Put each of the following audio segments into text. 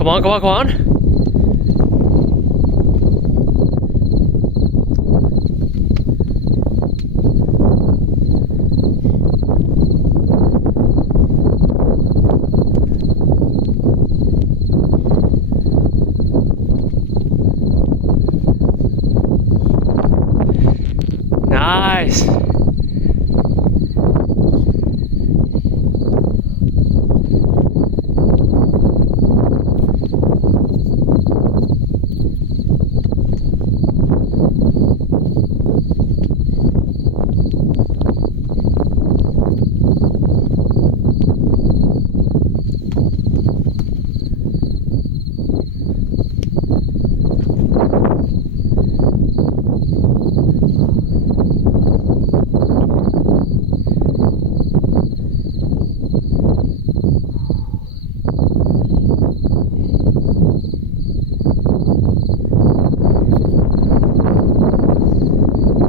Come on, come on, come on. Nice.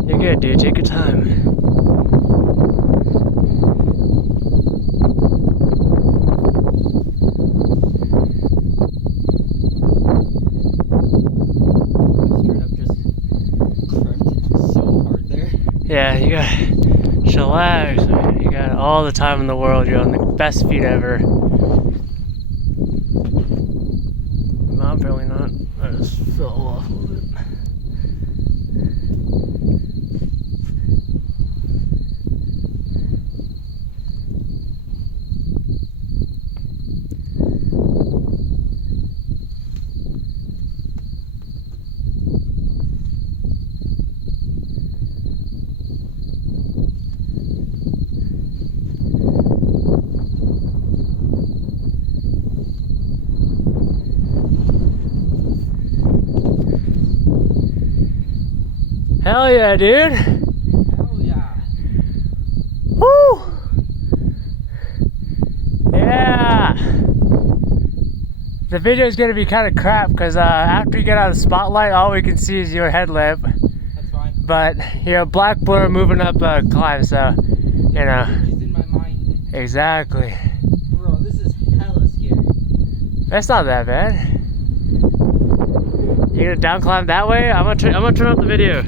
You're good, dude. Take your time. Straight up just cracked so hard there. Yeah, you got chillax. You got all the time in the world. You're on the best feet ever. No, I'm really not. I just fell off a little bit. Hell yeah, dude! Hell yeah. Woo! Yeah! The video is gonna be kind of crap because after you get out of the spotlight, all we can see is your headlamp. That's fine. But you're a black blur moving up a climb, so you know. It's in my mind. Exactly. Bro, this is hella scary. That's not that bad. You gonna down climb that way? I'm gonna turn up the video.